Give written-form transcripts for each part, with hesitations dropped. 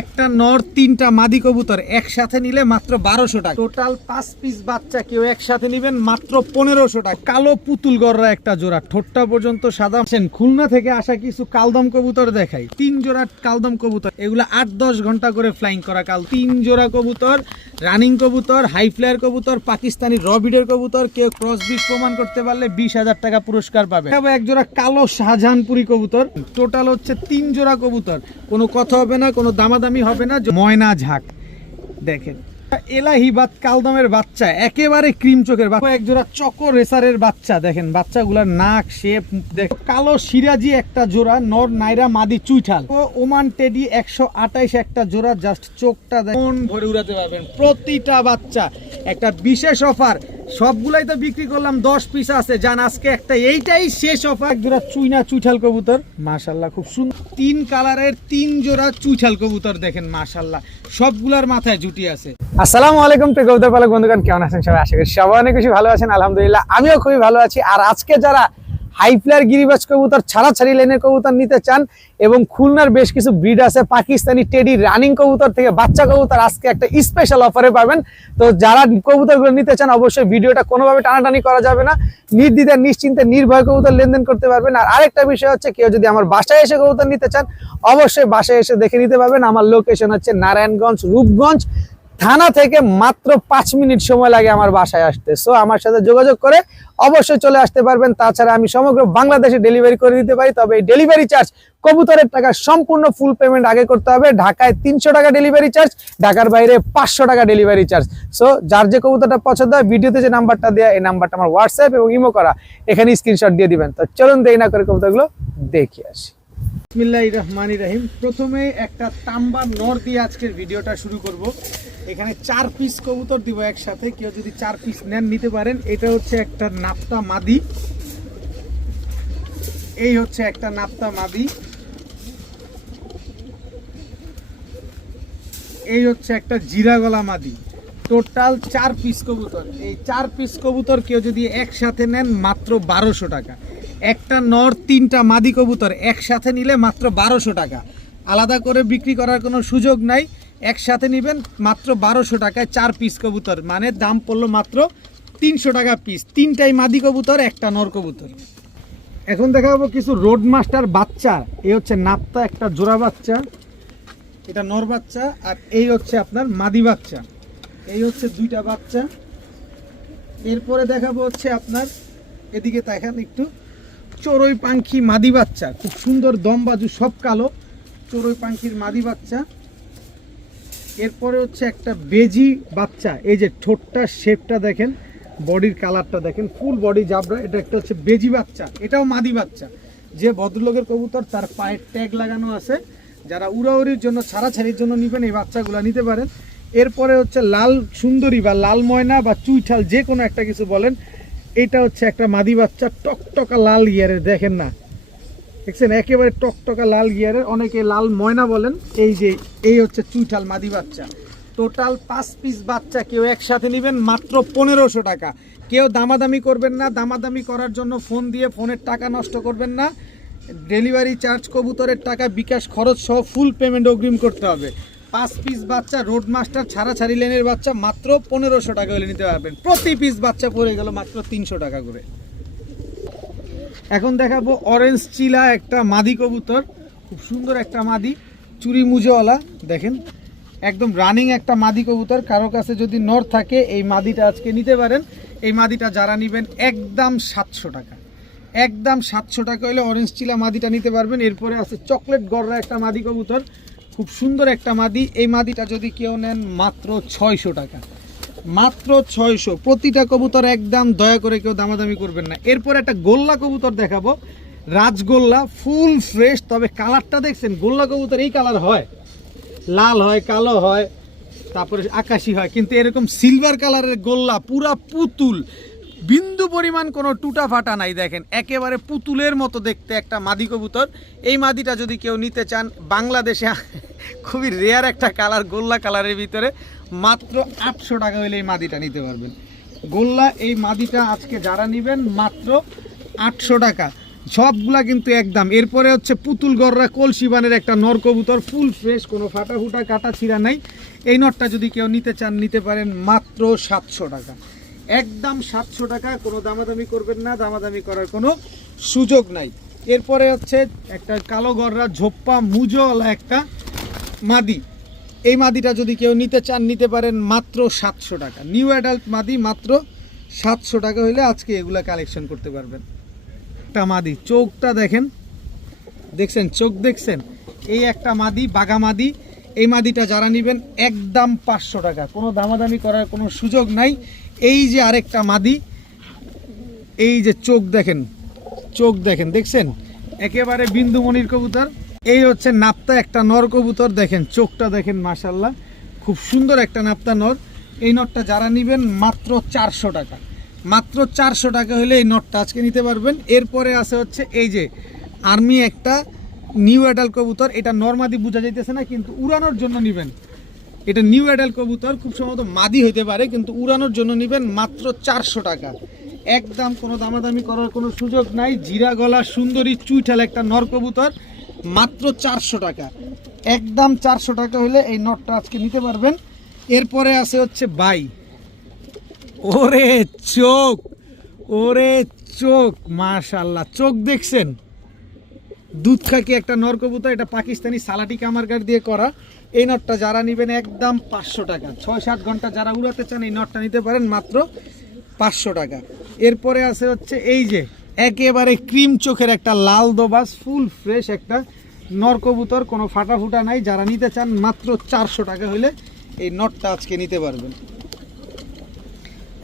একটা নর তিনটা মাদি কবুতর একসাথে নিলে মাত্র 1200 টাকা। টোটাল 5 পিস বাচ্চা কেউ একসাথে নেবেন মাত্র 1500 টাকা। কালো পুতুল গররা একটা জোড়া, ঠোঁটটা পর্যন্ত সাদা। খুলনা থেকে আসা কিছু কালদম কবুতর দেখাই। 3 জোড়া কালদম কবুতর, এগুলো 8-10 ঘন্টা করে ফ্লাইং করা কাল। 3 জোড়া কবুতর, রানিং কবুতর, হাই ফ্লায়ার কবুতর, পাকিস্তানি রবিডের কবুতর। কেউ ক্রস বিট প্রমাণ করতে পারলে 20,000 টাকা পুরস্কার পাবে। এক জোড়া কালো শাহজাহানপুরি কবুতর। টোটাল হচ্ছে 3 জোড়া কবুতর, কোনো কথা হবে না, কোনো দামাদামি হবে না। ময়না ঝাঁক দেখেন, এলাহিবাদ কালদমের বাচ্চা, একেবারে ক্রিম চোখের বাচ্চা। এক জোড়া চকো রেসারের বাচ্চা দেখেন, বাচ্চাগুলার নাক শেপ দেখেন। কালো সিরাজি একটা জোড়া, নর নাইরা মাদি চুইঠাল। ওমান টেডি 128 একটা জোড়া। জাস্ট চোখটা দেখুন, ভরে উড়াতে পারবেন। প্রতিটা বাচ্চা একটা বিশেষ অফার। সবগুলাই তো বিক্রি করলাম, 10 পিস আছে জান, আজকে একটা এইটাই শেষ অফার। জোড়া চুইনা চুইঠাল কবুতর, মাশাআল্লাহ খুব সুন্দর। 3 কালারের 3 জোড়া চুইঠাল কবুতর দেখেন, মাশাআল্লাহ সবগুলার মাথায় জুটি আছে। আসসালামু আলাইকুম প্রিয় কবুতর পালক বন্ধুগণ, কেমন আছেন সবাই? আশা করি সবাই অনেক বেশি ভালো আছেন। আলহামদুলিল্লাহ আমিও খুবই ভালো আছি। আর আজকে যারা হাই ফ্লায়ার গিরিবাজ কবুতর, ছাড়াছাড়ি লাইনের কবুতর নিতে চান এবং খুলনার বেশ কিছু ব্রিড আছে, পাকিস্তানি টেডি রানিং কবুতর থেকে বাচ্চা কবুতর, আজকে একটা স্পেশাল অফারে পাবেন। তো যারা কবুতরগুলো নিতে চান অবশ্যই ভিডিওটা কোনোভাবে টানাটানি করা যাবে না, নির্দ্বিধায় নিশ্চিন্তে নির্ভয় কবুতর লেনদেন করতে পারবেন। আর আরেকটা বিষয় হচ্ছে, কেউ যদি আমার বাসায় এসে কবুতর নিতে চান অবশ্যই বাসায় এসে দেখে নিতে পারবেন। আমার লোকেশন হচ্ছে নারায়ণগঞ্জ রূপগঞ্জ থানা থেকে মাত্র 5 মিনিট সময় লাগে আমার বাসায় আসতে। সো আমার সাথে যোগাযোগ করে অবশ্যই চলে আসতে পারবেন। তাছাড়া আমি সমগ্র বাংলাদেশে ডেলিভারি করে দিতে পারি, তবে এই ডেলিভারি চার্জ কবুতরের টাকা সম্পূর্ণ ফুল পেমেন্ট আগে করতে হবে। ঢাকায় 300 টাকা ডেলিভারি চার্জ, ঢাকার বাইরে 500 টাকা ডেলিভারি চার্জ। সো যার যে কবুতরটা পছন্দ হয়, ভিডিওতে যে নাম্বারটা দেওয়া, এই নাম্বারটা আমার হোয়াটসঅ্যাপ এবং ইমো করা, এখানে স্ক্রিনশট দিয়ে দিবেন। তো চলুন দেরি না করে কবুতরগুলো দেখে আসি। বিসমিল্লাহির রহমানির রহিম। প্রথমে একটা তাম্বা নর দিয়ে আজকের ভিডিওটা শুরু করব। এখানে 4 পিস কবুতর দিব একসাথে, কেউ যদি 4 পিস নেন নিতে পারেন। এটা হচ্ছে একটা নাপ্তা মাদি, এই হচ্ছে একটা নাপ্তা মাদি, এই হচ্ছে একটা জিরা গলা মাদি। টোটাল 4 পিস কবুতর। এই 4 পিস কবুতর কেউ যদি একসাথে নেন মাত্র 1200 টাকা। একটা নর 3টা মাদি কবুতর একসাথে নিলে মাত্র 1200 টাকা। আলাদা করে বিক্রি করার কোনো সুযোগ নাই, একসাথে নেবেন মাত্র 1200 টাকায় 4 পিস কবুতর, মানে দাম পড়লো মাত্র 300 টাকা পিস। 3টাই মাদি কবুতর, একটা নর কবুতর। এখন দেখাবো কিছু রোড মাস্টার বাচ্চা। এই হচ্ছে নাপ্তা একটা জোড়া বাচ্চা, এটা নর বাচ্চা। আর এই হচ্ছে আপনার মাদি বাচ্চা, এই হচ্ছে 2টা বাচ্চা। এরপরে দেখাবো হচ্ছে আপনার, এদিকে দেখেন একটু, চড়ুই পাখি মাদি বাচ্চা, খুব সুন্দর দম বাজু, সব কালো, চড়ুই পাখির মাদি বাচ্চা। এরপরে হচ্ছে একটা বেজি বাচ্চা, এই যে ঠোঁটটা শেপটা দেখেন, বডির কালারটা দেখেন, ফুল বডি জাবরা। এটা একটা হচ্ছে বেজি বাচ্চা, এটাও মাদি বাচ্চা। যে ভদ্রলোকের কবুতর তার পায়ের ট্যাগ লাগানো আছে, যারা উড়াউড়ির জন্য ছাড়াছাড়ির জন্য নেবেন এই বাচ্চাগুলো নিতে পারেন। এরপরে হচ্ছে লাল সুন্দরী বা লাল ময়না বা চুইঠাল, যে কোনো একটা কিছু বলেন, এটা হচ্ছে একটা মাদি বাচ্চা, টকটকা লাল ইয়ারের, দেখেন না, দেখছেন একেবারে টকটকা লাল গিয়ারের, অনেকে লাল ময়না বলেন। এই যে এই হচ্ছে চুইঠাল মাদি বাচ্চা। টোটাল 5 পিস বাচ্চা কেউ একসাথে নেবেন মাত্র 1500 টাকা। কেউ দামাদামি করবেন না, দামাদামি করার জন্য ফোন দিয়ে ফোনের টাকা নষ্ট করবেন না। ডেলিভারি চার্জ, কবুতরের টাকা, বিকাশ খরচ সহ ফুল পেমেন্ট অগ্রিম করতে হবে। 5 পিস বাচ্চা রোড মাস্টার ছাড়াছাড়ি লেনের বাচ্চা মাত্র 1500 টাকা হলে নিতে পারবেন। প্রতি পিস বাচ্চা পড়ে গেল মাত্র 300 টাকা করে। এখন দেখাবো অরেঞ্জ চিলা একটা মাদি কবুতর, খুব সুন্দর একটা মাদি, চুরি মুজোওয়ালা দেখেন, একদম রানিং একটা মাদি কবুতর। কারো কাছে যদি নর থাকে এই মাদিটা আজকে নিতে পারেন। এই মাদিটা যারা নেবেন একদম 700 টাকা, একদম 700 টাকা হলে অরেঞ্জ চিলা মাদিটা নিতে পারবেন। এরপরে আছে চকলেট গররা একটা মাদি কবুতর, খুব সুন্দর একটা মাদি। এই মাদিটা যদি কেউ নেন মাত্র 600 টাকা, মাত্র 600। প্রতিটা কবুতর একদম, দয়া করে কেউ দামাদামি করবেন না। এরপর একটা গোল্লা কবুতর দেখাবো, রাজগোল্লা, ফুল ফ্রেশ। তবে কালারটা দেখছেন, গোল্লা কবুতর এই কালার হয়, লাল হয়, কালো হয়, তারপরে আকাশি হয়, কিন্তু এরকম সিলভার কালারের গোল্লা, পুরা পুতুল, বিন্দু পরিমাণ কোনো টুটা ফাটা নাই। দেখেন একেবারে পুতুলের মতো দেখতে একটা মাদি কবুতর। এই মাদিটা যদি কেউ নিতে চান, বাংলাদেশে খুবই রেয়ার একটা কালার, গোল্লা কালারের ভিতরে, মাত্র 800 টাকা হলে এই মাদিটা নিতে পারবেন। গোল্লা এই মাদিটা আজকে যারা নেবেন মাত্র 800 টাকা। সবগুলা কিন্তু একদম। এরপরে হচ্ছে পুতুল গররা কলসিবানের একটা নর কবুতর, ফুল ফ্রেশ, কোনো ফাটা ফুটা কাটা ছিঁড়া নাই। এই নটটা যদি কেউ নিতে চান নিতে পারেন মাত্র 700 টাকা, একদম 700 টাকা। কোনো দামাদামি করবেন না, দামাদামি করার কোনো সুযোগ নাই। এরপরে হচ্ছে একটা কালো গররা ঝোপ্পা মুজোওয়ালা একটা মাদি, এই মাদিটা যদি কেউ নিতে চান নিতে পারেন মাত্র 700 টাকা। নিউ অ্যাডাল্ট মাদি মাত্র 700 টাকা হইলে আজকে এগুলা কালেকশন করতে পারবেন। একটা মাদি, চোখটা দেখেন, দেখছেন চোখ দেখছেন, এই একটা মাদি বাঘা মাদি। এই মাদিটা যারা নেবেন একদম 500 টাকা, কোনো দামাদামি করার কোনো সুযোগ নাই। এই যে আরেকটা মাদি, এই যে চোখ দেখেন, চোখ দেখেন, দেখছেন একেবারে বিন্দুমণির কবুতর। এই হচ্ছে নাপ্তা একটা নর কবুতর, দেখেন চোখটা দেখেন, মাশাল্লাহ খুব সুন্দর একটা নাপ্তা নর। এই নটটা যারা নেবেন মাত্র 400 টাকা, মাত্র 400 টাকা হলে এই নটটা আজকে নিতে পারবেন। এরপরে আছে হচ্ছে এই যে আর্মি একটা নিউ অ্যাডাল কবুতর, এটা নরমাদি বোঝা যাইতেছে না কিন্তু উড়ানোর জন্য নেবেন। এটা নিউ অ্যাডাল কবুতর, খুব সম্ভবত মাদি হইতে পারে কিন্তু উড়ানোর জন্য নেবেন মাত্র 400 টাকা, একদম কোনো দামাদামি করার কোনো সুযোগ নাই। জিরা গলা সুন্দরী চুইঠাল একটা নর কবুতর, মাত্র 400 টাকা, একদম 400 টাকা হলে এই নটটা আজকে নিতে পারবেন। এরপরে আছে হচ্ছে বাই, ওরে চোখ, ওরে চোখ, মাশাল্লাহ চোখ দেখছেন, দুধ খাকি একটা নর কবুতর, এটা পাকিস্তানি সালাটি কামারগার দিয়ে করা। এই নটটা যারা নেবেন একদম 500 টাকা, 6-7 ঘন্টা যারা উড়াতে চান এই নটটা নিতে পারেন মাত্র 500 টাকা। এরপরে আছে হচ্ছে এই যে একেবারে ক্রিম চোখের একটা লাল দোবাস ফুল ফ্রেশ একটা নর কবুতর, কোনো ফাটা ফুটা নাই, যারা নিতে চান মাত্র 400 টাকা হলে এই নটটা আজকে নিতে পারবেন।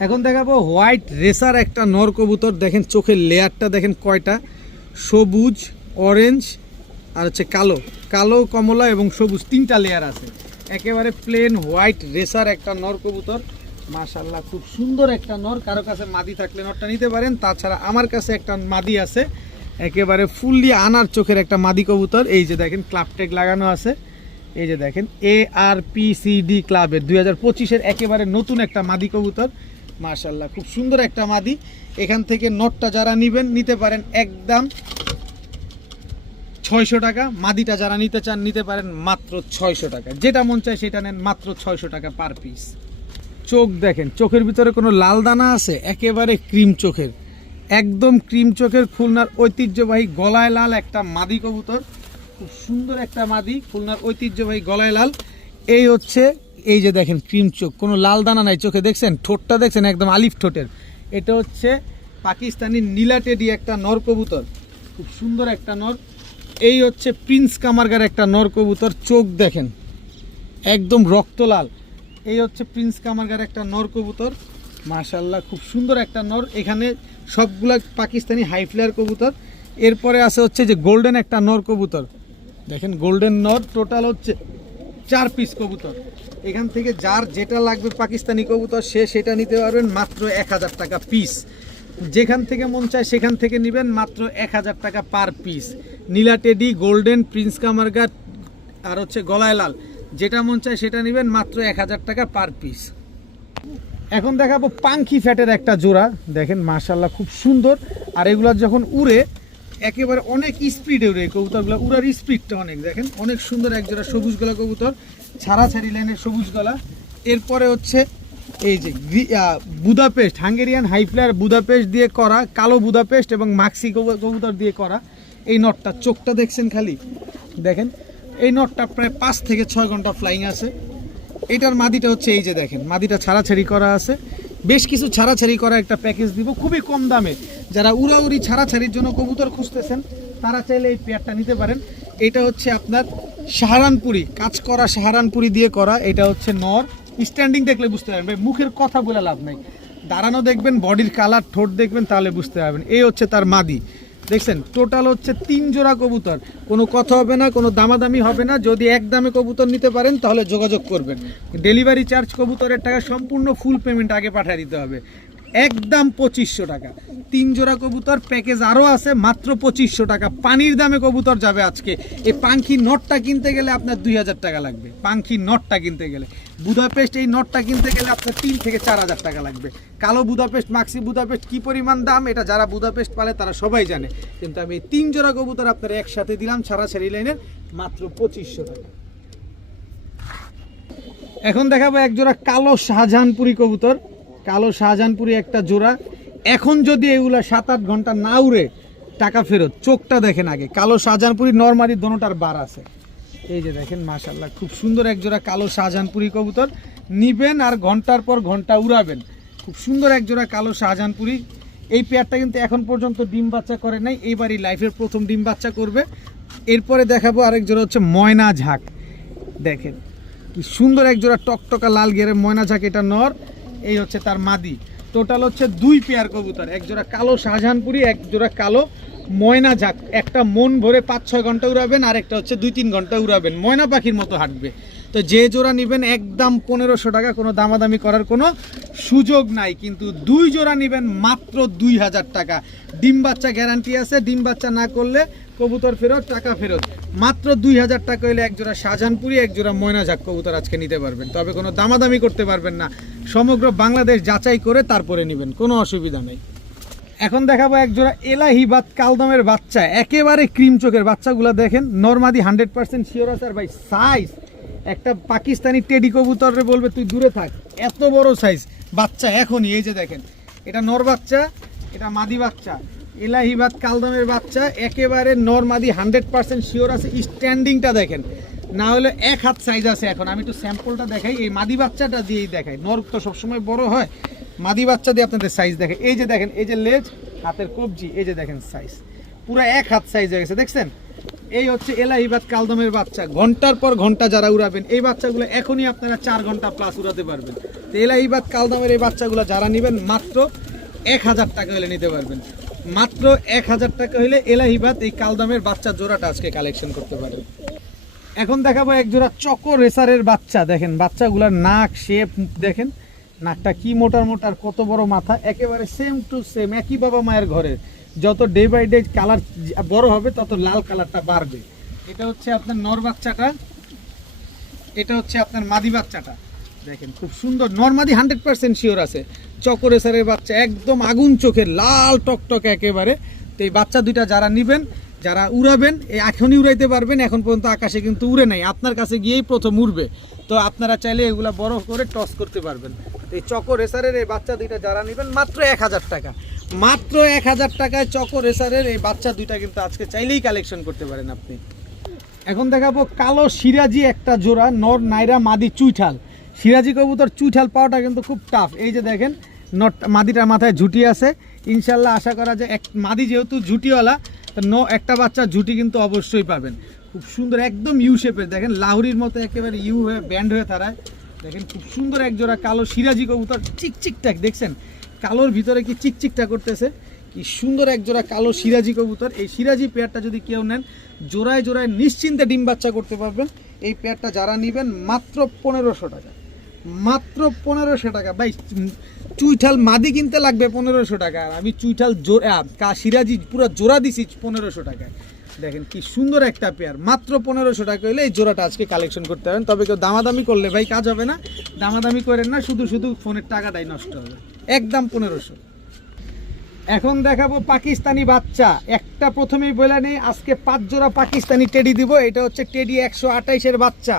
এখন দেখাবো হোয়াইট রেসার একটা নর কবুতর, দেখেন চোখের লেয়ারটা দেখেন কয়টা, সবুজ, অরেঞ্জ আর হচ্ছে কালো, কালো কমলা এবং সবুজ, 3টা লেয়ার আছে। একেবারে প্লেন হোয়াইট রেসার একটা নর কবুতর, মাশাল্লাহ খুব সুন্দর একটা নর। কারো কাছে মাদি থাকলে নরটা নিতে পারেন, তাছাড়া আমার কাছে একটা মাদি আছে, একেবারে ফুললি আনার চোখের একটা মাদি কবুতর। এই যে দেখেন ক্লাব ট্যাগ লাগানো আছে, এই যে দেখেন ARPCD ক্লাবের 2025-এর একেবারে নতুন একটা মাদি কবুতর, মাশাল্লাহ খুব সুন্দর একটা মাদি। এখান থেকে নটটা যারা নেবেন নিতে পারেন একদম 600 টাকা, মাদিটা যারা নিতে চান নিতে পারেন মাত্র 600 টাকা, যেটা মন চায় সেটা নেন, মাত্র 600 টাকা পার পিস। চোখ দেখেন, চোখের ভিতরে কোনো লাল দানা আছে, একেবারে ক্রিম চোখের, একদম ক্রিম চোখের, খুলনার ঐতিহ্যবাহী গলায় লাল একটা মাদি কবুতর, খুব সুন্দর একটা মাদি, খুলনার ঐতিহ্যবাহী গলায় লাল। এই হচ্ছে এই যে দেখেন ক্রিম চোখ, কোনো লাল দানা নাই চোখে, দেখছেন ঠোঁটটা দেখছেন একদম আলিফ ঠোঁটের। এটা হচ্ছে পাকিস্তানি নীলা টেডি একটা নর কবুতর, খুব সুন্দর একটা নর। এই হচ্ছে প্রিন্স কামারগার একটা নর কবুতর, চোখ দেখেন একদম রক্তলাল। এই হচ্ছে প্রিন্স কামারগার একটা নর কবুতর, মাশাল্লাহ খুব সুন্দর একটা নর। এখানে সবগুলা পাকিস্তানি হাই ফ্লায়ার কবুতর। এরপরে আছে হচ্ছে যে গোল্ডেন একটা নর কবুতর, দেখেন গোল্ডেন নর, টোটাল হচ্ছে 4 পিস কবুতর। এখান থেকে যার যেটা লাগবে পাকিস্তানি কবুতর সে সেটা নিতে পারবেন মাত্র 1000 টাকা পিস, যেখান থেকে মন চায় সেখান থেকে নেবেন মাত্র 1000 টাকা পার পিস। নীলা টেডি, গোল্ডেন, প্রিন্স কামারগার আর হচ্ছে গলায় লাল, যেটা মন চায় সেটা নেবেন মাত্র 1000 টাকা পার পিস। এখন দেখাবো পাঙ্খি ফ্যাটের একটা জোড়া, দেখেন মাশাল্লাহ খুব সুন্দর। আর এগুলা যখন উড়ে একেবারে অনেক স্পিডে উড়ে, কবুতরগুলো উড়ার স্পিডটা অনেক, দেখেন অনেক সুন্দর এক জোড়া সবুজ গলা কবুতর, ছাড়াছাড়ি লাইনের সবুজ গলা। এরপরে হচ্ছে এই যে বুদাপেস্ট, হাঙ্গেরিয়ান হাইফ্লায়ার বুদাপেস্ট দিয়ে করা, কালো বুদাপেস্ট এবং মাক্সি কবুতর দিয়ে করা এই নটটা, চোখটা দেখছেন খালি, দেখেন এই নটটা প্রায় 5 থেকে 6 ঘন্টা ফ্লাইং আছে। এটার মাদিটা হচ্ছে এই যে দেখেন, মাদিটা ছাড়াছাড়ি করা আছে, বেশ কিছু ছাড়াছাড়ি করা একটা প্যাকেজ দিব খুবই কম দামে। যারা উড়াউড়ি ছাড়াছাড়ির জন্য কবুতর খুঁজতেছেন তারা চাইলে এই পেয়ারটা নিতে পারেন। এটা হচ্ছে আপনার সাহারানপুরি, কাজ করা সাহারানপুরি দিয়ে করা। এটা হচ্ছে নর, স্ট্যান্ডিং দেখলে বুঝতে পারবেন, ভাই মুখের কথা বলে লাভ নাই, দাঁড়ানো দেখবেন, বডির কালার, ঠোঁট দেখবেন, তাহলে বুঝতে পারবেন। এই হচ্ছে তার মাদি, দেখছেন টোটাল হচ্ছে 3 জোড়া কবুতর, কোনো কথা হবে না, কোনো দামাদামি হবে না। যদি এক দামে কবুতর নিতে পারেন তাহলে যোগাযোগ করবেন। ডেলিভারি চার্জ কবুতরের টাকা সম্পূর্ণ ফুল পেমেন্ট আগে পাঠিয়ে দিতে হবে। একদম 2500 টাকা। 3 জোড়া কবুতর প্যাকেজ আরও আছে, মাত্র 2500 টাকা। পানির দামে কবুতর যাবে আজকে। এই পাঙ্খি নটটা কিনতে গেলে আপনার 2000 টাকা লাগবে। পাঙ্খি নটটা কিনতে গেলে, বুদাপেস্ট এই নটটা কিনতে গেলে আপনার 3 থেকে 4000 টাকা লাগবে। কালো বুদাপেস্ট, মাক্সি বুদাপেস্ট কী পরিমাণ দাম এটা যারা বুদাপেস্ট পালে তারা সবাই জানে। কিন্তু আমি এই 3 জোড়া কবুতর আপনার একসাথে দিলাম ছাড়াছাড়ি লাইনের মাত্র 2500 টাকা। এখন দেখাবো এক জোড়া কালো শাহজাহানপুরি কবুতর। কালো শাহজাহানপুরি একটা জোড়া। এখন যদি এগুলা 7-8 ঘন্টা না উড়ে টাকা ফেরত। চোখটা দেখেন আগে। কালো শাহজাহানপুরি নরমালি দোনোটার বার আছে। এই যে দেখেন মাশাআল্লাহ, খুব সুন্দর এক জোড়া কালো শাহজাহানপুরি কবুতর। নিবেন আর ঘন্টার পর ঘন্টা উড়াবেন। খুব সুন্দর এক জোড়া কালো শাহজাহানপুরি। এই পেয়ারটা কিন্তু এখন পর্যন্ত ডিম বাচ্চা করে নাই, এইবারই লাইফের প্রথম ডিম বাচ্চা করবে। এরপরে দেখাবো আরেক জোড়া হচ্ছে ময়না ঝাঁক। দেখেন কি সুন্দর এক জোড়া টকটকা লাল গেরে ময়না ঝাঁক, এটা নর, এই হচ্ছে তার মাদি। টোটাল হচ্ছে 2 পেয়ার কবুতর, এক জোড়া কালো শাহজাহানপুরি, এক জোড়া কালো ময়না ঝাঁক। একটা মন ভরে 5-6 ঘন্টা উড়াবেন, আর একটা হচ্ছে 2-3 ঘন্টা উড়াবেন, ময়না পাখির মতো হাঁটবে। তো যে জোড়া নেবেন একদম 1500 টাকা, কোনো দামাদামি করার কোনো সুযোগ নাই। কিন্তু 2 জোড়া নেবেন মাত্র 2000 টাকা। ডিম বাচ্চা গ্যারান্টি আছে, ডিম বাচ্চা না করলে কবুতর ফেরত, টাকা ফেরত। মাত্র 2000 টাকা হলে এক জোড়া শাহজাহানপুরি, এক জোড়া ময়না ঝাঁক কবুতর আজকে নিতে পারবেন। তবে কোনো দামাদামি করতে পারবেন না, সমগ্র বাংলাদেশ যাচাই করে তারপরে নেবেন, কোনো অসুবিধা নেই। এখন দেখাবো এক জোড়া এলাহিবাদ কালদমের বাচ্চা, একেবারে ক্রিম চোখের। বাচ্চাগুলো দেখেন, নরমাদি 100% শিওর আছে। আর ভাই সাইজ, একটা পাকিস্তানি টেডি কবুতরে বলবে তুই দূরে থাক, এত বড় সাইজ বাচ্চা এখনই। এই যে দেখেন, এটা নর বাচ্চা, এটা মাদি বাচ্চা। এলাহিবাদ কালদমের বাচ্চা, একেবারে নরমাদি 100% শিওর আছে। স্ট্যান্ডিংটা দেখেন, না হলে 1 হাত সাইজ আছে। এখন আমি একটু স্যাম্পলটা দেখাই, এই মাদি বাচ্চাটা দিয়েই দেখাই। নর তো সবসময় বড় হয়, মাদি বাচ্চা দিয়ে আপনাদের সাইজ দেখে। এই যে দেখেন, এই যে লেজ, হাতের কবজি, এই যে দেখেন সাইজ, পুরো 1 হাত সাইজ হয়ে গেছে, দেখছেন? এই হচ্ছে এলাহিবাদ কালদমের বাচ্চা। ঘন্টার পর ঘন্টা যারা উড়াবেন এই বাচ্চাগুলো এখনই আপনারা 4 ঘন্টা প্লাস উড়াতে পারবেন। তো এলাহিবাদ কালদমের এই বাচ্চাগুলো যারা নেবেন মাত্র 1000 টাকা হলে নিতে পারবেন। মাত্র 1000 টাকা হলে এলাহিবাদ এই কালদমের বাচ্চা জোড়াটা আজকে কালেকশন করতে পারবেন। এখন দেখাবো এক জোড়া চকো রেসারের বাচ্চা। দেখেন বাচ্চাগুলোর নাক শেপ দেখেন, নাকটা কি মোটার মোটার, কত বড় মাথা, একেবারে সেম টু সেম, একই বাবা মায়ের ঘরের। যত ডে বাই ডে কালার বড় হবে তত লাল কালারটা বাড়বে। এটা হচ্ছে আপনার নর বাচ্চাটা, এটা হচ্ছে আপনার মাদি বাচ্চাটা। দেখেন খুব সুন্দর, নরমাদি 100% শিওর আছে। চকোরেসারের বাচ্চা একদম আগুন চোখের, লাল টকটক একেবারে। তো এই বাচ্চা দুইটা যারা নেবেন, যারা উড়াবেন, এই এখনই উড়াইতে পারবেন। এখন পর্যন্ত আকাশে কিন্তু উড়ে নাই, আপনার কাছে গিয়েই প্রথম উড়বে। তো আপনারা চাইলে এগুলা বড় করে টস করতে পারবেন। এই চকোরেসারের এই বাচ্চা দুইটা যারা নেবেন মাত্র 1000 টাকা। মাত্র 1000 টাকায় চকোরেসারের এই বাচ্চা দুইটা কিন্তু আজকে চাইলেই কালেকশন করতে পারেন আপনি। এখন দেখাবো কালো সিরাজি একটা জোড়া, নর নাইরা মাদি চুইঠাল। সিরাজি কবুতর চুইঠাল পাওয়াটা কিন্তু খুব টাফ। এই যে দেখেন, নট মাদিটার মাথায় ঝুটি আছে। ইনশাল্লাহ আশা করা যায় এক মাদি যেহেতু ঝুটিওয়ালা, তো একটা বাচ্চা ঝুটি কিন্তু অবশ্যই পাবেন। খুব সুন্দর একদম ইউ শেপের, দেখেন লাহুরির মতো একেবারে ইউ হয়ে ব্যান্ড হয়ে তারায়। দেখেন খুব সুন্দর এক জোড়া কালো সিরাজি কবুতর, চিকচিকটাক দেখছেন, কালোর ভিতরে কি চিকচিকটা করতেছে, কি সুন্দর এক জোড়া কালো সিরাজি কবুতর। এই সিরাজি পেয়ারটা যদি কেউ নেন, জোড়ায় জোড়ায় নিশ্চিন্তে ডিম বাচ্চা করতে পারবেন। এই পেয়ারটা যারা নেবেন মাত্র 1500 টাকা। মাত্র 1500 টাকা। ভাই চুইঠাল মাদি কিনতে লাগবে 1500 টাকা, আর আমি চুইঠাল সিরাজি পুরো জোড়া দিছি 1500 টাকায়। দেখেন কি সুন্দর একটা পেয়ার, মাত্র 1500 টাকা হলে এই জোড়াটা আজকে কালেকশন করতে পারেন। তবে কেউ দামাদামি করলে ভাই কাজ হবে না, দামাদামি করেন না, শুধু শুধু ফোনের টাকাটাই নষ্ট হবে। একদম 1500। এখন দেখাবো পাকিস্তানি বাচ্চা একটা। প্রথমেই বলে নেই, আজকে 5 জোড়া পাকিস্তানি টেডি দিব। এটা হচ্ছে টেডি 128-এর বাচ্চা।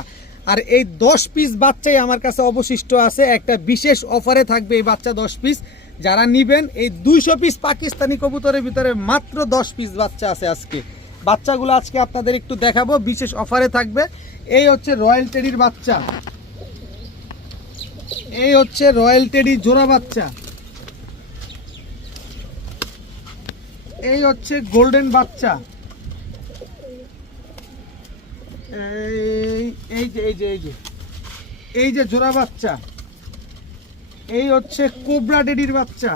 আর এই 10 পিস বাচ্চাই আমার কাছে অবশিষ্ট আছে। একটা বিশেষ অফারে থাকবে এই বাচ্চা 10 পিস। যারা নেবেন এই 200 পিস পাকিস্তানি কবুতরের ভিতরে মাত্র 10 পিস বাচ্চা আছে আজকে। বাচ্চাগুলো আজকে আপনাদের একটু দেখাবো, বিশেষ অফারে থাকবে। এই হচ্ছে রয়্যাল টেডির বাচ্চা, এই হচ্ছে রয়্যাল টেডি জোড়া বাচ্চা, এই হচ্ছে গোল্ডেন বাচ্চা, এই যে জোড়া বাচ্চা, এই হচ্ছে কোবরা টেডির বাচ্চা,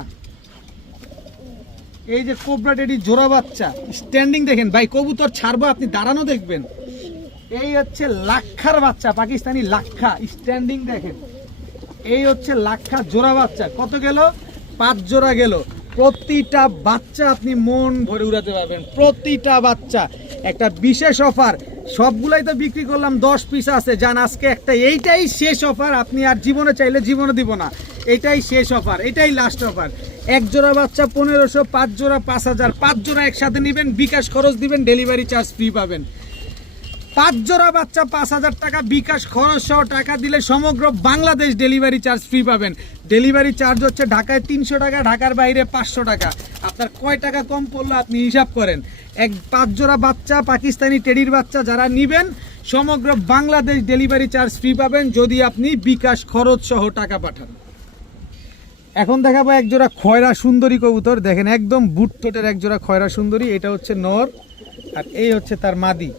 এই যে কোবরা টেডির জোড়া বাচ্চা। স্ট্যান্ডিং দেখেন ভাই, কবুতর ছাড়বো আপনি দাঁড়ানো দেখবেন। এই হচ্ছে লাক্ষার বাচ্চা, পাকিস্তানি লাক্ষা, স্ট্যান্ডিং দেখেন। এই হচ্ছে লাক্ষা জোড়া বাচ্চা, কত গেল? 5 জোড়া গেল, প্রতিটা বাচ্চা আপনি মন ভরে উড়াতে পারবেন, প্রতিটা বাচ্চা। একটা বিশেষ অফার, সবগুলাই তো বিক্রি করলাম, 10 পিস আছে জান, আজকে একটা, এইটাই শেষ অফার। আপনি আর জীবনে চাইলে জীবনে দিব না, এটাই শেষ অফার, এটাই লাস্ট অফার। 1 জোড়া বাচ্চা 1500, 5 জোড়া 5000, 5 জোড়া একসাথে নেবেন, বিকাশ খরচ দিবেন, ডেলিভারি চার্জ ফ্রি পাবেন। 5 জোড়া বাচ্চা 5000 টাকা বিকাশ খরচ সহ টাকা দিলে সমগ্র বাংলাদেশ ডেলিভারি চার্জ ফ্রি পাবেন। ডেলিভারি চার্জ হচ্ছে ঢাকায় 300 টাকা, ঢাকার বাইরে 500 টাকা। আপনার কয় টাকা কম পড়লো আপনি হিসাব করেন। 5 জোড়া বাচ্চা পাকিস্তানি টেডির বাচ্চা যারা নেবেন, সমগ্র বাংলাদেশ ডেলিভারি চার্জ ফ্রি পাবেন যদি আপনি বিকাশ খরচ সহ টাকা পাঠান। এখন দেখাবো 1 জোড়া খয়রা সুন্দরী কবুতর। দেখেন একদম বুট ঠোঁটের 1 জোড়া খয়রা সুন্দরী, এটা হচ্ছে নর আর এই হচ্ছে তার মাদি।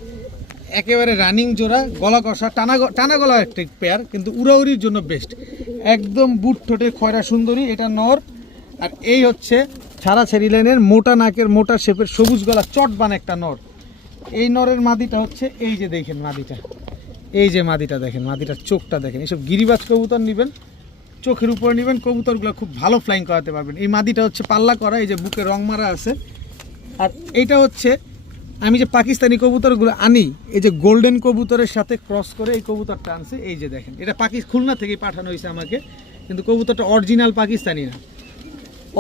একেবারে রানিং জোড়া, গলা কষা, টানা গলা একটা পেয়ার, কিন্তু উড়াউড়ির জন্য বেস্ট। একদম বুট ঠোঁটের খয়রা সুন্দরী, এটা নর। আর এই হচ্ছে ছাড়া ছেড়ি লাইনের মোটা নাকের মোটা শেপের সবুজ গলা চটবান একটা নর। এই নরের মাদিটা হচ্ছে এই যে দেখেন মাদিটা, এই যে মাদিটা দেখেন, মাদিটার চোখটা দেখেন। এইসব গিরিবাজ কবুতর নেবেন, চোখের উপর নেবেন, কবুতরগুলো খুব ভালো ফ্লাইং করাতে পারবেন। এই মাদিটা হচ্ছে পাল্লা করা, এই যে বুকে রং মারা আছে। আর এইটা হচ্ছে আমি যে পাকিস্তানি কবুতরগুলো আনি, এই যে গোল্ডেন কবুতরের সাথে ক্রস করে এই কবুতরটা আনছে, এই যে দেখেন। এটা খুলনা থেকেই পাঠানো হয়েছে আমাকে, কিন্তু কবুতরটা অরিজিনাল পাকিস্তানি না,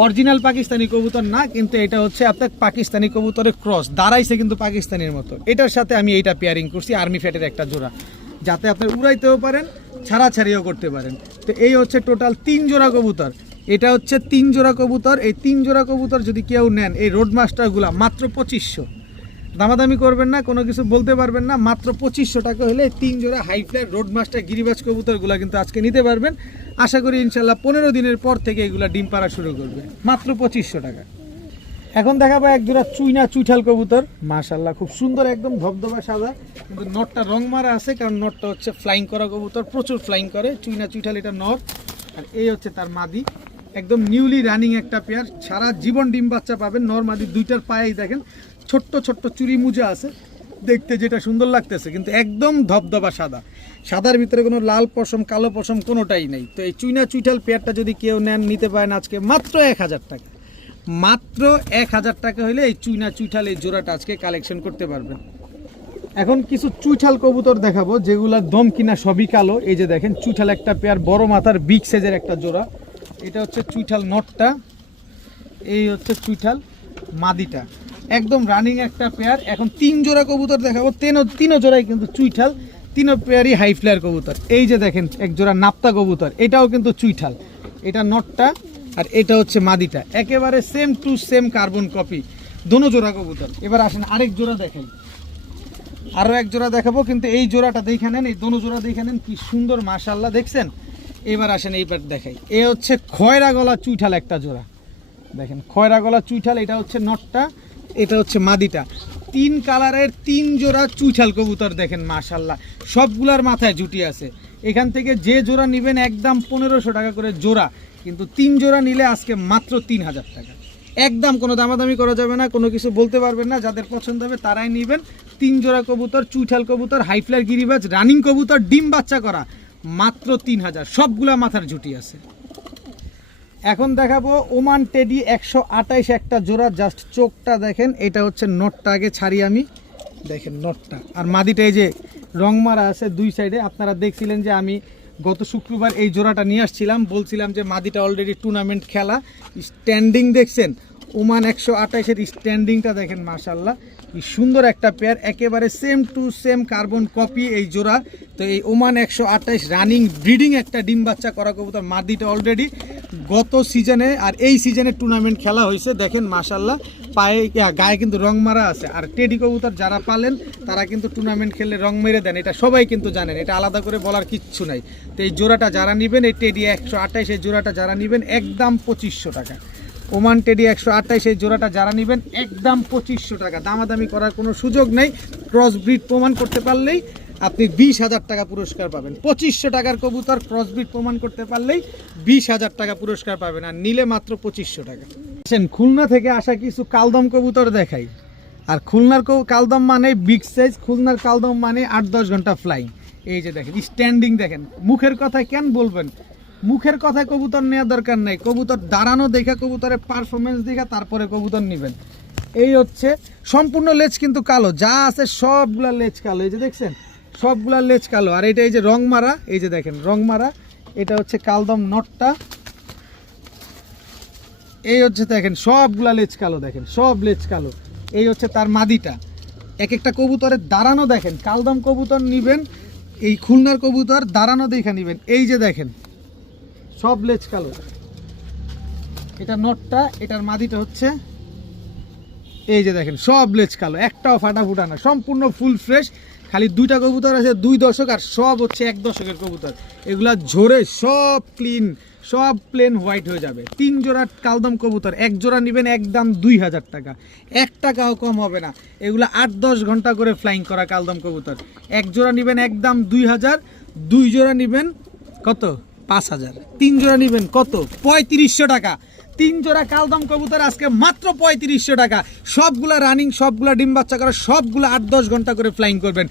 অরিজিনাল পাকিস্তানি কবুতর না, কিন্তু এটা হচ্ছে আপনার পাকিস্তানি কবুতরের ক্রস, দাঁড়াইছে কিন্তু পাকিস্তানির মতো। এটার সাথে আমি এইটা পেয়ারিং করছি, আর্মি ফ্যাটের একটা জোড়া, যাতে আপনি উড়াইতেও পারেন, ছাড়াছাড়িও করতে পারেন। তো এই হচ্ছে টোটাল 3 জোড়া কবুতর। এটা হচ্ছে 3 জোড়া কবুতর। এই 3 জোড়া কবুতর যদি কেউ নেন, এই রোড মাস্টারগুলা মাত্র 2500, দামাদামি করবেন না, কোনো কিছু বলতে পারবেন না, মাত্র 2500 টাকা হলে 3 জোড়া হাই ফ্লাই রোড মাস্টার গিরিবাজ কবুতরগুলো কিন্তু আজকে নিতে পারবেন। আশা করি ইনশাল্লাহ 15 দিনের পর থেকে এগুলা ডিম পাড়া শুরু করবে, মাত্র 2500 টাকা। এখন দেখাবো 1 জোড়া চুইনা চুইঠাল কবুতর। মাশাআল্লাহ খুব সুন্দর, একদম ধবধবা সাদা, কিন্তু নটটা রং মারা আছে, কারণ নটটা হচ্ছে ফ্লাইং করা কবুতর, প্রচুর ফ্লাইং করে। চুইনা চুইঠাল এটা নর, আর এই হচ্ছে তার মাদি। একদম নিউলি রানিং একটা পেয়ার, সারা জীবন ডিম বাচ্চা পাবেন। নর মাদি দুইটার পায়েই দেখেন ছোট্ট ছোট্ট চুরি মুজা আছে, দেখতে যেটা সুন্দর লাগতেছে, কিন্তু একদম ধবধবা সাদা, সাদার ভিতরে কোনো লাল পশম কালো পশম কোনোটাই নেই। তো এই চুইনা চুইঠাল পেয়ারটা যদি কেউ নেন, নিতে পারেন আজকে মাত্র 1000 টাকা, মাত্র 1000 টাকা হলে এই চুইনা চুইঠাল এই জোড়াটা আজকে কালেকশন করতে পারবেন। এখন কিছু চুইঠাল কবুতর দেখাবো যেগুলার দম কিনা সবই কালো। এই যে দেখেন চুইঠাল একটা পেয়ার, বড় মাথার বিগ সাইজের একটা জোড়া। এটা হচ্ছে চুইঠাল নটটা, এই হচ্ছে চুইঠাল মাদিটা, একদম রানিং একটা পেয়ার। এখন 3 জোড়া কবুতর দেখাবো, তিনও জোড়াই কিন্তু চুইঠাল, 3 পেয়ারই হাই ফ্লায়ার কবুতর। এই যে দেখেন 1 জোড়া নাপ্তা কবুতর, এটাও কিন্তু চুইঠাল, এটা নটটা আর এটা হচ্ছে মাদিটা, একেবারে same to same carbon copy দোনো জোড়া কবুতর। এবার আসেন আরেক জোড়া দেখাই, আরও 1 জোড়া দেখাবো, কিন্তু এই জোড়াটা দেখে নেন, এই দোনো জোড়া দেখে নেন, কি সুন্দর মাশাআল্লাহ, দেখছেন। এবার আসেন এইবার দেখাই, এ হচ্ছে খয়রা গলা চুইঠাল একটা জোড়া, দেখেন খয়রা গলা চুইঠাল, এটা হচ্ছে নটটা, এটা হচ্ছে মাদিটা। 3 কালারের 3 জোড়া চুইঠাল কবুতর দেখেন মাশাআল্লাহ, সবগুলার মাথায় জুটি আছে। এখান থেকে যে জোড়া নেবেন একদম 1500 টাকা করে জোড়া, কিন্তু 3 জোড়া নিলে আজকে মাত্র 3000 টাকা, একদম কোনো দামাদামি করা যাবে না, কোনো কিছু বলতে পারবেন না। যাদের পছন্দ হবে তারাই নেবেন। 3 জোড়া কবুতর, চুইঠাল কবুতর, হাই ফ্লায়ার গিরিবাজ, রানিং কবুতর, ডিম বাচ্চা করা, মাত্র 3000, সবগুলা মাথার জুটি আছে। এখন দেখাবো ওমান টেডি 128 একটা জোড়া, জাস্ট চোখটা দেখেন। এটা হচ্ছে নটটা, আগে ছাড়ি আমি, দেখেন নটটা আর মাদিটা, এই যে রং মারা আছে 2 সাইডে। আপনারা দেখছিলেন যে আমি গত শুক্রবার এই জোড়াটা নিয়ে আসছিলাম, বলছিলাম যে মাদিটা অলরেডি টুর্নামেন্ট খেলা, স্ট্যান্ডিং দেখছেন, ওমান 128-এর স্ট্যান্ডিংটা দেখেন মাশাআল্লাহ, কি সুন্দর একটা পেয়ার, একেবারে same to same carbon copy এই জোড়া। তো এই ওমান 128 রানিং ব্রিডিং একটা ডিম বাচ্চা করা কবুতর, মাদিটা অলরেডি গত সিজনে আর এই সিজনে টুর্নামেন্ট খেলা হয়েছে, দেখেন মাশাআল্লাহ, পায়ে গায়ে কিন্তু রং মারা আছে। আর টেডি কবুতর যারা পালেন তারা কিন্তু টুর্নামেন্ট খেললে রং মেরে দেন, এটা সবাই কিন্তু জানেন, এটা আলাদা করে বলার কিচ্ছু নাই। তো এই জোড়াটা যারা নেবেন, এই টেডি 128 এই জোড়াটা যারা নেবেন একদম 2500 টাকা। ওমান টেডি 128 এই জোড়াটা যারা নেবেন একদম 2500 টাকা, দামাদামি করার কোনো সুযোগ নেই। ক্রস ব্রিড প্রমাণ করতে পারলেই আপনি 20,000 টাকা পুরস্কার পাবেন। 2500 টাকার কবুতর ক্রস ব্রিড প্রমাণ করতে পারলেই 20,000 টাকা পুরস্কার পাবেন, আর নিলে মাত্র 2500 টাকা। খুলনা থেকে আসা কিছু কালদম কবুতর দেখাই। আর খুলনার কালদম মানে বিগ সাইজ, খুলনার কালদম মানে 8-10 ঘন্টা ফ্লাইং। এই যে দেখেন স্ট্যান্ডিং, দেখেন মুখের কথা কেন বলবেন, মুখের কথায় কবুতর নেওয়ার দরকার নেই, কবুতর দাঁড়ানো দেখা, কবুতরের পারফরমেন্স দেখা তারপরে কবুতর নেবেন। এই হচ্ছে সম্পূর্ণ লেজ কিন্তু কালো, যা আছে সবগুলা লেজ কালো, এই যে দেখছেন সবগুলা লেজ কালো। আর এটা এই যে রং মারা, এই যে দেখেন রং মারা, এটা হচ্ছে কালদম নটটা। এই হচ্ছে দেখেন সবগুলা লেজ কালো, দেখেন সব লেজ কালো। এই হচ্ছে তার মাদিটা। এক একটা কবুতরের দাঁড়ানো দেখেন, কালদম কবুতর নিবেন, এই খুলনার কবুতর দাঁড়ানো দেখে নিবেন। এই যে দেখেন সব লেজ কালো। এটা নটটা, এটার মাদিটা হচ্ছে এই যে দেখেন সব লেজ কালো, একটাও ফাটা ফুটা না, সম্পূর্ণ ফুল ফ্রেশ। খালি দুইটা কবুতর আছে 2 দশক, আর সব হচ্ছে 1 দশকের কবুতর। এগুলা ঝরে সব ক্লিন, সব প্লেন হোয়াইট হয়ে যাবে। 3 জোড়া কালদম কবুতর, 1 জোড়া নেবেন একদম 2000 টাকা, 1 টাকাও কম হবে না। এগুলা 8-10 ঘন্টা করে ফ্লাইং করা কালদম কবুতর। 1 জোড়া নেবেন একদম 2000, 2 জোড়া নেবেন কত 5000, 3 জোড়া নেবেন কত 3500 টাকা। 3 জোড়া কালদম কবুতর আজকে মাত্র 3500 টাকা। সবগুলা রানিং, সবগুলা ডিম বাচ্চা করা, সবগুলা 8-10 ঘন্টা করে ফ্লাইং করবেন।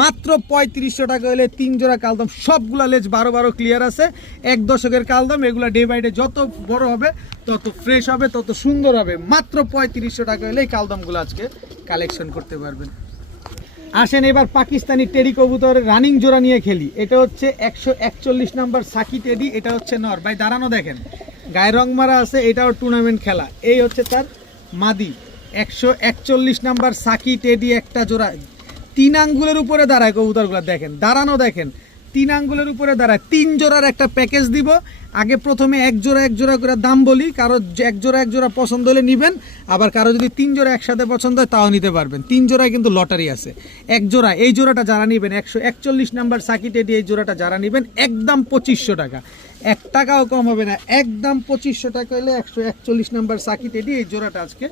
মাত্র 3500 টাকা হলে 3 জোড়া কালদম, সবগুলা লেজ 12 ক্লিয়ার আছে, 1 দশকের কালদম। এগুলা ডে বাই ডে যত বড় হবে তত ফ্রেশ হবে, তত সুন্দর হবে। মাত্র 3500 টাকা হলে এই কালদমগুলো আজকে কালেকশন করতে পারবেন। আসেন এবার পাকিস্তানি টেডি কবুতরের রানিং জোড়া নিয়ে খেলি। এটা হচ্ছে 141 নাম্বার সাকি টেডি, এটা হচ্ছে নর। ভাই দাঁড়ানো দেখেন, গায়ে রং মারা আছে, এটাও টুর্নামেন্ট খেলা। এই হচ্ছে তার মাদি, 141 নাম্বার সাকি টেডি একটা জোড়া। 3 আঙ্গুলের উপরে দাঁড়ায় কবুতরগুলো, দেখেন দাঁড়ানো দেখেন, 3 আঙ্গুলের উপরে দাঁড়ায়। 3 জোড়ার একটা প্যাকেজ দিব। আগে প্রথমে এক জোড়া করে দাম বলি, কারো এক জোড়া পছন্দ হলে নেবেন, আবার কারো যদি 3 জোড়া একসাথে পছন্দ হয় তাও নিতে পারবেন। 3 জোড়ায় কিন্তু লটারি আছে। 1 জোড়া, এই জোড়াটা যারা নেবেন 141 নাম্বার সাকি টেডি, এই জোড়াটা যারা নেবেন একদম 2500 টাকা, 1 টাকাও কম হবে না, একদম 2500 টাকা হলে 141 নাম্বার সাকি টেডি এই জোড়াটা আজকে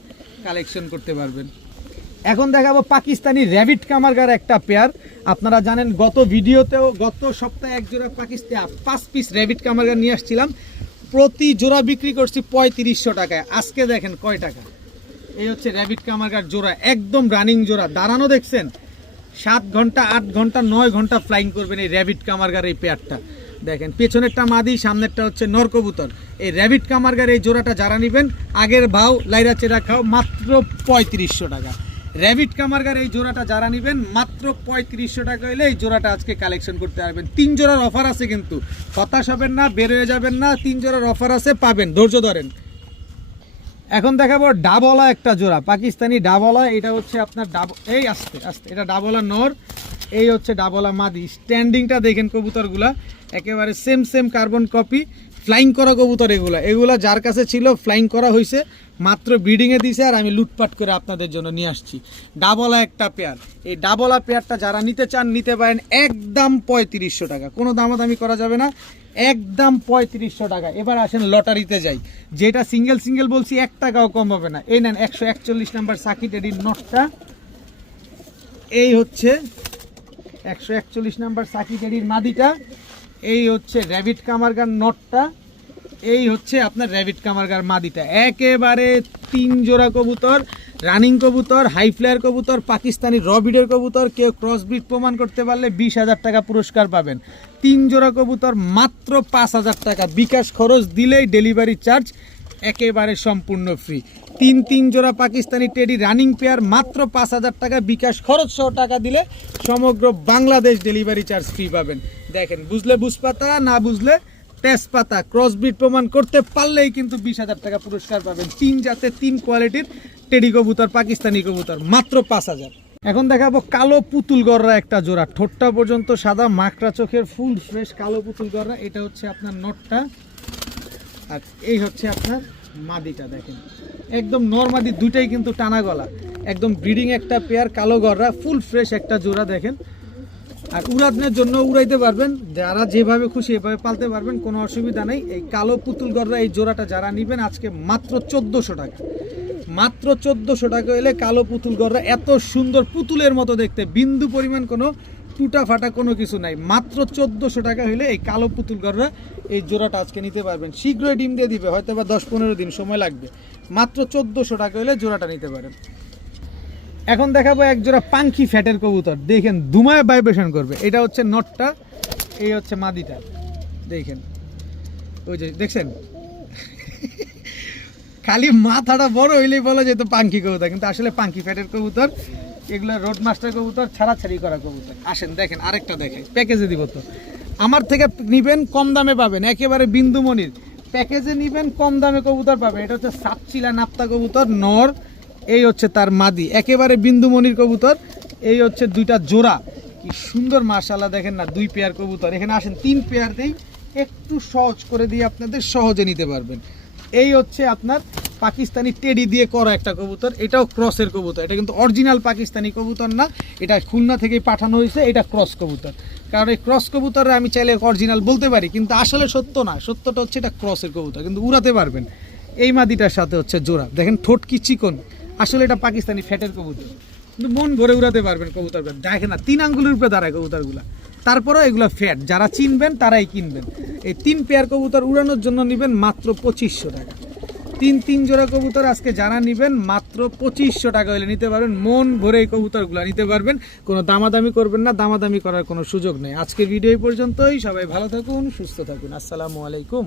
কালেকশন করতে পারবেন। এখন দেখাবো পাকিস্তানি র্যাবিট কামারগার একটা পেয়ার। আপনারা জানেন গত ভিডিওতেও গত সপ্তাহে 1 জোড়া পাকিস্তান 5 পিস র্যাবিট কামারগার নিয়ে আসছিলাম, প্রতি জোড়া বিক্রি করছি 3500 টাকায়। আজকে দেখেন কয় টাকা। এই হচ্ছে র্যাবিট কামারগার জোড়া, একদম রানিং জোড়া, দাঁড়ানো দেখছেন 7 ঘন্টা 8 ঘন্টা 9 ঘন্টা ফ্লাইং করবেন এই র্যাবিট কামারগার এই পেয়ারটা। দেখেন পেছনেরটা মাদি, সামনেরটা হচ্ছে নর কবুতর। এই র্যাবিট কামারগার এই জোড়াটা যারা নেবেন আগের ভাও লাইরা চেরা খাও, মাত্র 3500 টাকা। র্যাবিট কামারগার এই জোড়াটা যারা নেবেন মাত্র 3500 টাকা হলে এই জোড়াটা আজকে কালেকশন করতে পারবেন। 3 জোড়ার অফার আছে, কিন্তু হতাশ হবেন না, বের হয়ে যাবেন না, 3 জোড়ার অফার আছে, পাবেন, ধৈর্য ধরেন। এখন দেখাবো ডাবলা একটা জোড়া, পাকিস্তানি ডাবলা। এটা হচ্ছে আপনার এই আস্তে আস্তে, এটা ডাবলা নর, এই হচ্ছে ডাবলা মাদি। স্ট্যান্ডিংটা দেখেন কবুতরগুলা একেবারে সেম কার্বন কপি, ফ্লাইং করা কবুতর। এগুলা যার কাছে ছিল ফ্লাইং করা হয়েছে, মাত্র ব্রিডিংয়ে দিয়েছে, আর আমি লুটপাট করে আপনাদের জন্য নিয়ে আসছি। ডাবলা একটা পেয়ার, এই ডাবলা পেয়ারটা যারা নিতে চান নিতে পারেন একদম 3500 টাকা, কোনো দামাদামি করা যাবে না, একদম 3500 টাকা। এবার আসেন লটারিতে যাই, যেটা সিঙ্গেল বলছি 1 টাকাও কম হবে না। এই নেন 141 নাম্বার সাকি টেডির নটটা, এই হচ্ছে 141 নাম্বার সাকি টেডির মাদিটা, এই হচ্ছে র্যাবিট কামারগার নটটা, এই হচ্ছে আপনার র্যাবিট কামারগার মাদিটা। একেবারে 3 জোড়া কবুতর, রানিং কবুতর, হাই ফ্লায়ার কবুতর, পাকিস্তানি রবিডের কবুতর। কেউ ক্রসব্রিড প্রমাণ করতে পারলে 20,000 টাকা পুরস্কার পাবেন। 3 জোড়া কবুতর মাত্র 5000 টাকা, বিকাশ খরচ দিলেই ডেলিভারি চার্জ একেবারে সম্পূর্ণ ফ্রি। 3 জোড়া পাকিস্তানি টেডি রানিং পেয়ার মাত্র 5000 টাকা, বিকাশ খরচ সহ টাকা দিলে সমগ্র বাংলাদেশ ডেলিভারি চার্জ ফ্রি পাবেন। দেখেন, বুঝলে বুঝপাতা, না বুঝলে তেজপাতা। ক্রসব্রিড প্রমাণ করতে পারলেই কিন্তু 20,000 টাকা পুরস্কার পাবেন। 3 জাতের 3 কোয়ালিটির টেডি কবুতর, পাকিস্তানি কবুতর, মাত্র 5000। এখন দেখাবো কালো পুতুল গররা একটা জোড়া, ঠোঁটটা পর্যন্ত সাদা, মাকড়া চোখের, ফুল ফ্রেশ কালো পুতুল গররা। এটা হচ্ছে আপনার নটটা, আর এই হচ্ছে আপনার মাদিটা। দেখেন একদম নরমাদি, দুইটাই কিন্তু টানা গলা, একদম ব্রিডিং একটা পেয়ার, কালো গররা, ফুল ফ্রেশ একটা জোড়া। দেখেন, আর উড়ানের জন্য উড়াইতে পারবেন, যারা যেভাবে খুশি এভাবে পালতে পারবেন, কোনো অসুবিধা নেই। এই কালো পুতুল গররা এই জোড়াটা যারা নেবেন আজকে মাত্র 1400 টাকা, মাত্র 1400 টাকা হলে কালো পুতুল গররা, এত সুন্দর পুতুলের মতো দেখতে, বিন্দু পরিমাণ কোনো টুটা ফাটা কোনো কিছু নাই, মাত্র 1400 টাকা হলে এই কালো পুতুল গররা এই জোড়াটা আজকে নিতে পারবেন। শীঘ্রই ডিম দিয়ে দিবে, হয়তো বা 10-15 দিন সময় লাগবে, মাত্র 1400 টাকা হলে জোড়াটা নিতে পারেন। এখন দেখাবো এক জোড়া পাঙ্খি ফ্যাটের কবুতর, দেখেন ধুমায় ভাইব্রেশন করবে। এটা হচ্ছে নটটা, এই হচ্ছে মাদিটা। দেখেন ওই যে দেখছেন খালি মাথাটা বড় হইলেই বলা যেত পাঙ্কি কবুতর, কিন্তু আসলে পাঙ্কি ফ্যাটের কবুতর এগুলো রোড মাস্টার কবুতর, ছাড়াছাড়ি করা কবুতর। আসেন দেখেন আরেকটা দেখেন, প্যাকেজে দিব তো। আমার থেকে নিবেন কম দামে পাবেন, একেবারে বিন্দুমণির প্যাকেজে নিবেন কম দামে কবুতর পাবেন। এটা হচ্ছে সাতচিলা নাপ্তা কবুতর নর, এই হচ্ছে তার মাদি, একেবারে বিন্দুমণির কবুতর। এই হচ্ছে দুইটা জোড়া, কি সুন্দর মাশাআল্লাহ, দেখেন না 2 পেয়ার কবুতর। এখানে আসেন 3 পেয়ার দেই, একটু সহজ করে দিয়ে আপনাদের সহজে নিতে পারবেন। এই হচ্ছে আপনার পাকিস্তানি টেডি দিয়ে করা একটা কবুতর, এটাও ক্রসের কবুতর। এটা কিন্তু অরিজিনাল পাকিস্তানি কবুতর না, এটা খুলনা থেকেই পাঠানো হয়েছে, এটা ক্রস কবুতর। কারণ এই ক্রস কবুতরে আমি চাইলে অরিজিনাল বলতে পারি, কিন্তু আসলে সত্য না, সত্যটা হচ্ছে এটা ক্রসের কবুতর, কিন্তু উড়াতে পারবেন। এই মাদিটার সাথে হচ্ছে জোড়া, দেখেন ঠোঁট কি চিকন, আসলে এটা পাকিস্তানি ফ্যাটের কবুতর, কিন্তু মন ভরে উড়াতে পারবেন কবুতর। দেখেন না 3 আঙ্গুলের উপরে দাঁড়ায় কবুতরগুলা, তারপরেও এগুলো ফ্যাট, যারা চিনবেন তারাই কিনবেন। এই 3 পেয়ার কবুতর উড়ানোর জন্য নেবেন মাত্র 2500 টাকা। 3 জোড়া কবুতর আজকে যারা নেবেন মাত্র 2500 টাকা হলে নিতে পারবেন, মন ভরে এই কবুতরগুলো নিতে পারবেন, কোনো দামাদামি করবেন না, দামাদামি করার কোনো সুযোগ নেই। আজকের ভিডিও এই পর্যন্তই, সবাই ভালো থাকুন, সুস্থ থাকুন, আসসালামু আলাইকুম।